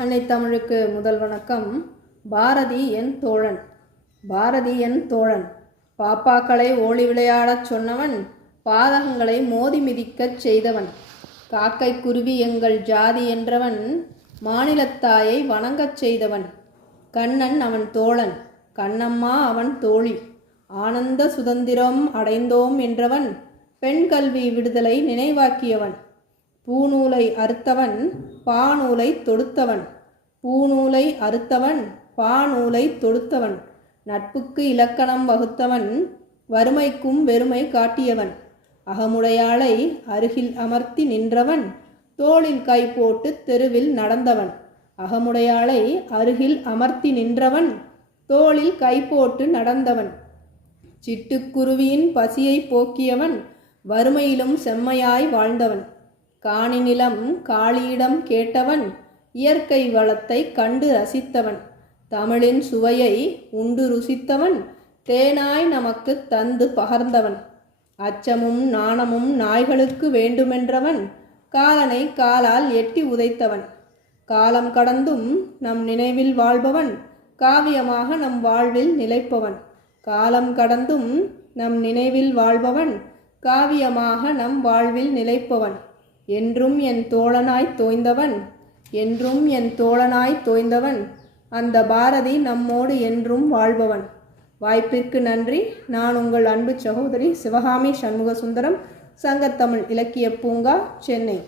அன்னைத்தமிழுக்கு முதல் வணக்கம். பாரதி என் தோழன். பாரதி என் தோழன். பாப்பாக்களை ஓடி விளையாடச் சொன்னவன் பாதகங்களை மோதி மிதிக்கச் செய்தவன். காக்கை குருவி எங்கள் ஜாதி என்றவன் மாநிலத்தாயை வணங்கச் செய்தவன். கண்ணன் அவன் தோழன் கண்ணம்மா அவன் தோழி. ஆனந்த சுதந்திரம் அடைந்தோம் என்றவன் பெண் கல்வி விடுதலை நினைவாக்கியவன். பூநூலை அறுத்தவன் பாநூலை தொடுத்தவன். பூநூலை அறுத்தவன் பாநூலை தொடுத்தவன். நட்புக்கு இலக்கணம் வகுத்தவன் வறுமைக்கும் வெறுமை காட்டியவன். அகமுடையாளை அருகில் அமர்த்தி நின்றவன் தோளில் கை போட்டு தெருவில் நடந்தவன். அகமுடையாளை அருகில் அமர்த்தி நின்றவன் தோளில் கை போட்டு நடந்தவன். சிட்டுக்குருவியின் பசியை போக்கியவன் வறுமையிலும் செம்மையாய் வாழ்ந்தவன். காணி நிலம் காளியிடம் கேட்டவன் இயற்கை வளத்தை கண்டு ரசித்தவன். தமிழின் சுவையை உண்டு ருசித்தவன் தேனாய் நமக்கு தந்து பகர்ந்தவன். அச்சமும் நாணமும் நாய்களுக்கு வேண்டுமென்றவன் காலனை காலால் எட்டி உதைத்தவன். காலம் கடந்தும் நம் நினைவில் வாழ்பவன் காவியமாக நம் வாழ்வில் நிலைப்பவன். காலம் கடந்தும் நம் நினைவில் வாழ்பவன் காவியமாக நம் வாழ்வில் நிலைப்பவன். என்றும் என் தோழனாய் தோய்ந்தவன் என்றும் என் தோழனாய் தோய்ந்தவன் அந்த பாரதி நம்மோடு என்றும் வாழ்பவன். வாய்ப்பிற்கு நன்றி. நான் உங்கள் அன்பு சகோதரி சிவகாமி சண்முக சுந்தரம் சங்கத்தமிழ் இலக்கிய பூங்கா சென்னை.